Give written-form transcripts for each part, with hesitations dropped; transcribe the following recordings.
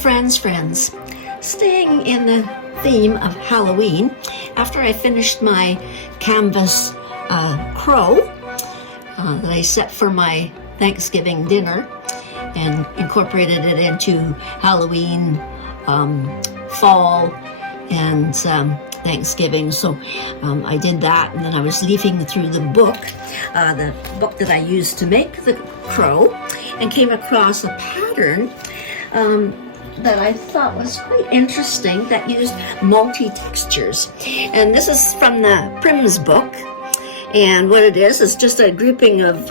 Friends. Staying in the theme of Halloween, after I finished my canvas crow that I set for my Thanksgiving dinner and incorporated it into Halloween, fall, and Thanksgiving. So I did that, and then I was leafing through the book that I used to make the crow, and came across a pattern that I thought was quite interesting that used multi-textures. And this is from the Prim's book. And what it is just a grouping of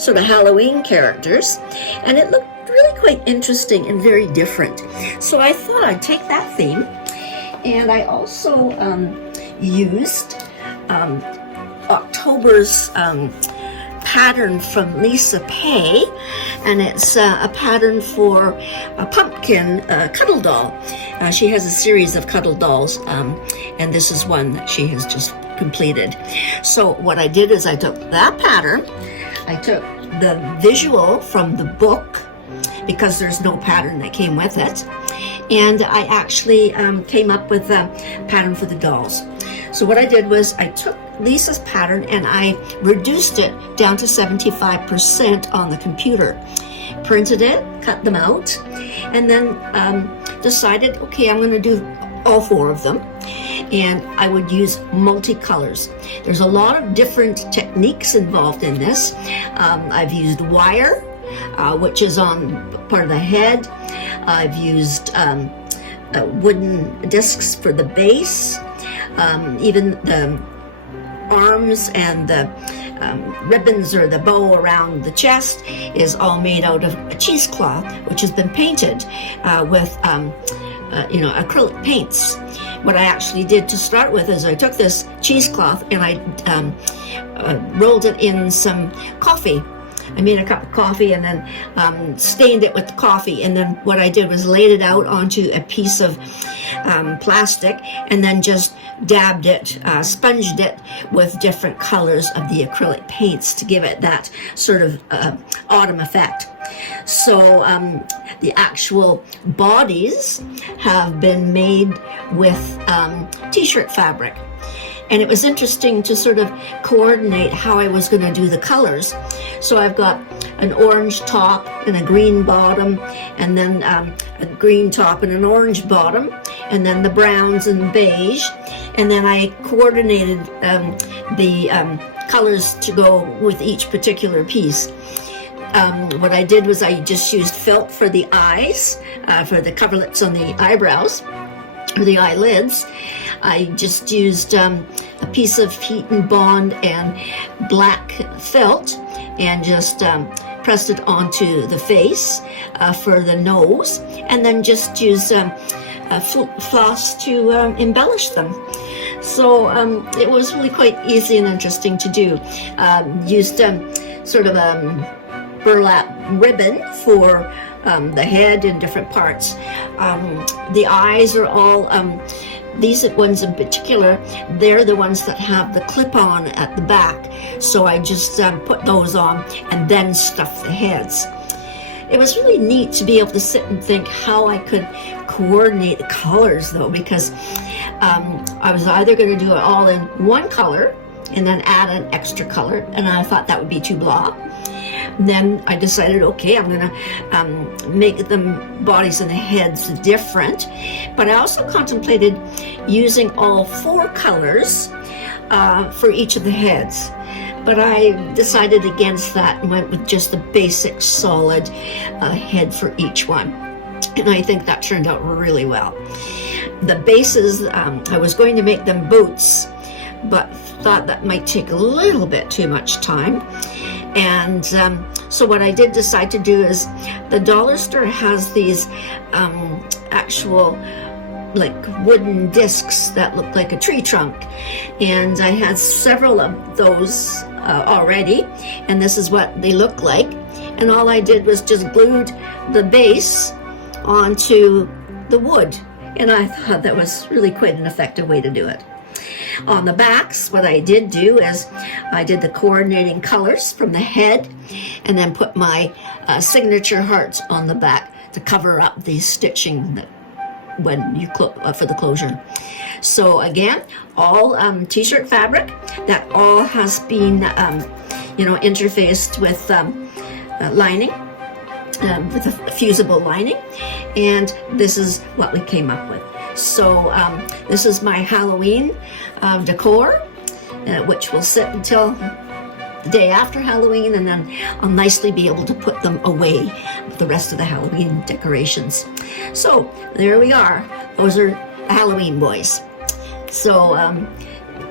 sort of Halloween characters. And it looked really quite interesting and very different. So I thought I'd take that theme. And I also used October's pattern from Lisa Pay, and it's a pattern for a pumpkin cuddle doll. She has a series of cuddle dolls, and this is one that she has just completed. So what I did is I took that pattern, I took the visual from the book, because there's no pattern that came with it, and I actually came up with a pattern for the dolls. So what I did was I took Lisa's pattern and I reduced it down to 75% on the computer. Printed it, cut them out, and then decided, okay, I'm going to do all four of them. And I would use multicolors. There's a lot of different techniques involved in this. I've used wire, which is on part of the head. I've used wooden discs for the base. Even the arms and the ribbons or the bow around the chest is all made out of a cheesecloth, which has been painted with acrylic paints. What I actually did to start with is I took this cheesecloth and I rolled it in some coffee. I made a cup of coffee and then stained it with the coffee, and then what I did was laid it out onto a piece of plastic and then just dabbed it, sponged it with different colors of the acrylic paints to give it that sort of autumn effect. So the actual bodies have been made with t-shirt fabric. And it was interesting to sort of coordinate how I was going to do the colors. So I've got an orange top and a green bottom, and then a green top and an orange bottom, and then the browns and beige. And then I coordinated the colors to go with each particular piece. What I did was I just used felt for the eyes, for the coverlets on the eyebrows, or the eyelids. I just used a piece of heat and bond and black felt and just pressed it onto the face for the nose, and then just used floss to embellish them. So it was really quite easy and interesting to do. Used sort of burlap ribbon for the head and different parts. The eyes are all, these ones in particular, they're the ones that have the clip-on at the back. So I just put those on and then stuff the heads. It was really neat to be able to sit and think how I could coordinate the colors, though, because I was either going to do it all in one color and then add an extra color, and I thought that would be too blah. Then I decided, okay, I'm going to make the bodies and the heads different. But I also contemplated using all four colors for each of the heads. But I decided against that and went with just the basic solid head for each one. And I think that turned out really well. The bases, I was going to make them boots, but thought that might take a little bit too much time. And so what I did decide to do is the dollar store has these actual like wooden discs that look like a tree trunk, and I had several of those already, and this is what they look like. And all I did was just glued the base onto the wood, and I thought that was really quite an effective way to do it. On the backs, what I did do is I did the coordinating colors from the head and then put my signature hearts on the back to cover up the stitching that when you for the closure. So again, all t-shirt fabric that all has been interfaced with lining, with a fusible lining, and this is what we came up with. So this is my Halloween decor, which will sit until the day after Halloween, and then I'll nicely be able to put them away with the rest of the Halloween decorations. So there we are. Those are Halloween boys. So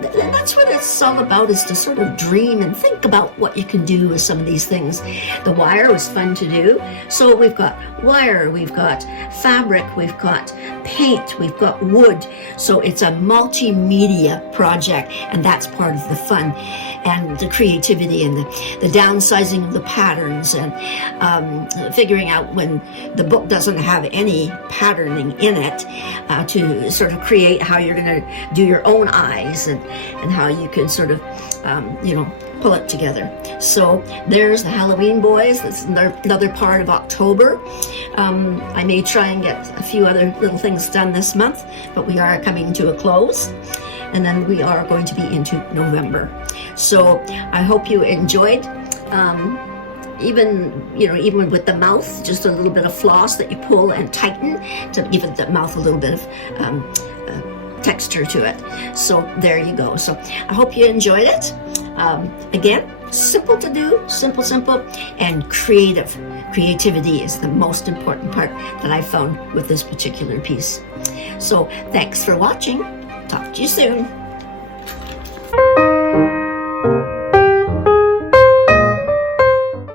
that's what it's all about, is to sort of dream and think about what you can do with some of these things. The wire was fun to do. So we've got wire, we've got fabric, we've got paint, we've got wood. So it's a multimedia project, and that's part of the fun and the creativity and the downsizing of the patterns, and figuring out when the book doesn't have any patterning in it, to sort of create how you're going to do your own eyes, and how you can sort of, pull it together. So there's the Halloween boys. That's another part of October. I may try and get a few other little things done this month, but we are coming to a close. And then we are going to be into November. So I hope you enjoyed, even with the mouth, just a little bit of floss that you pull and tighten to give the mouth a little bit of texture to it. So there you go. So I hope you enjoyed it. Again, simple to do, simple, and creative. Creativity is the most important part that I found with this particular piece. So thanks for watching. Talk to you soon.